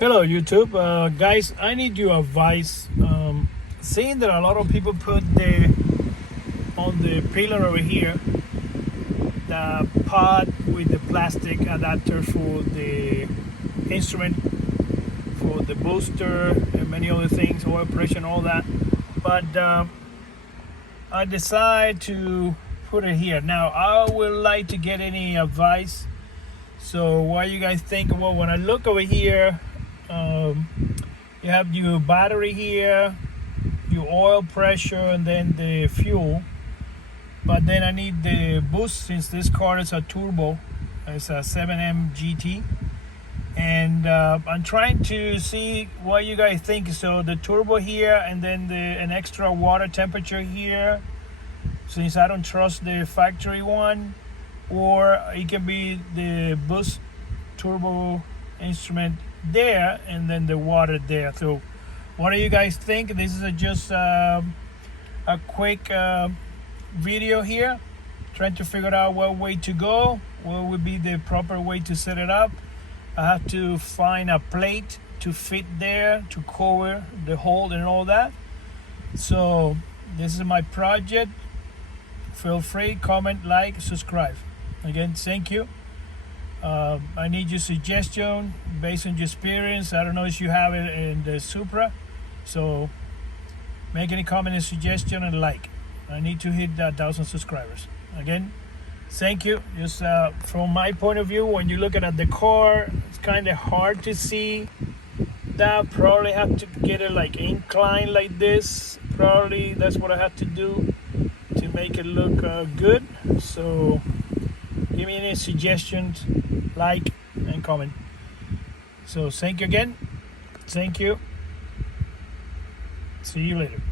Hello YouTube, guys, I need your advice. Seeing that a lot of people put on the pillar over here the pod with the plastic adapter for the instrument, for the booster and many other things, oil pressure and all that, but I decide to put it here. Now I would like to get any advice. So what you guys think? Well, when I look over here, you have your battery here, your oil pressure, and then the fuel. But then I need the boost, since this car is a turbo. It's a 7M GT, and I'm trying to see what you guys think. So the turbo here, and then an extra water temperature here, since I don't trust the factory one, or it can be the boost turbo instrument there and then the water there. So what do you guys think? This is just a quick video here, trying to figure out what way to go, what would be the proper way to set it up. I have to find a plate to fit there to cover the hole and all that. So this is my project. Feel free, comment, like, subscribe. Again, thank you. I need your suggestion based on your experience. I don't know if you have it in the Supra, so make any comment and suggestion and like. I need to hit that 1,000 subscribers. Again, thank you. Just from my point of view, when you look at the car, it's kind of hard to see that. Probably have to get it like inclined like this. Probably that's what I have to do to make it look good. So give me any suggestions, like and comment. So thank you again. Thank you. See you later.